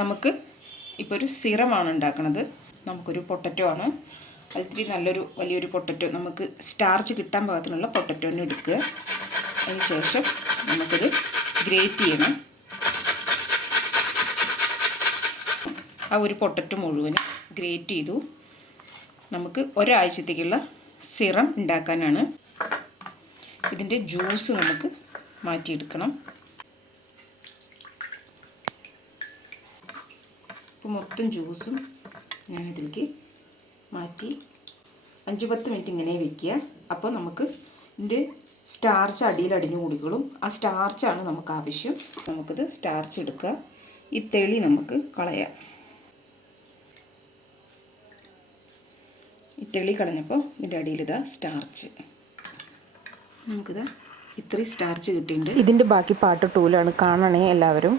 നമുക്ക് ഇപ്പോൾ ഒരു സിറമാണ് ഉണ്ടാക്കുന്നത്. നമുക്കൊരു പൊട്ടറ്റോ ആണ്, അത് ഇത്തിരി വലിയൊരു പൊട്ടറ്റോ, നമുക്ക് സ്റ്റാർച്ച് കിട്ടാൻ പാകത്തിനുള്ള പൊട്ടറ്റോനെ എടുക്കുക. അതിന് ശേഷം നമുക്കിത് ഗ്രേറ്റ് ചെയ്യണം. ആ ഒരു പൊട്ടറ്റോ മുഴുവനും ഗ്രേറ്റ് ചെയ്തു. നമുക്ക് ഒരാഴ്ചത്തേക്കുള്ള സിറം ഉണ്ടാക്കാനാണ്. ഇതിൻ്റെ ജ്യൂസ് നമുക്ക് മാറ്റിയെടുക്കണം. ഇപ്പോൾ മൊത്തം ജ്യൂസും ഞാനിതിലേക്ക് മാറ്റി 5-10 മിനിറ്റ് ഇങ്ങനെ വയ്ക്കുക. അപ്പോൾ നമുക്ക് ഇതിൻ്റെ സ്റ്റാർച്ച് അടിയിൽ അടിഞ്ഞു കൂടിക്കോളും. ആ സ്റ്റാർച്ചാണ് നമുക്ക് ആവശ്യം. നമുക്കിത് സ്റ്റാർച്ച് എടുക്കുക. ഈ തെളി നമുക്ക് കളയാം. ഈ തെളി കളഞ്ഞപ്പോൾ ഇതിൻ്റെ അടിയിൽ ഇതാ സ്റ്റാർച്ച്. നമുക്കിതാ ഇത്രയും സ്റ്റാർച്ച് കിട്ടിയിട്ടുണ്ട്. ഇതിൻ്റെ ബാക്കി പാർട്ട് 2 കാണണേ എല്ലാവരും.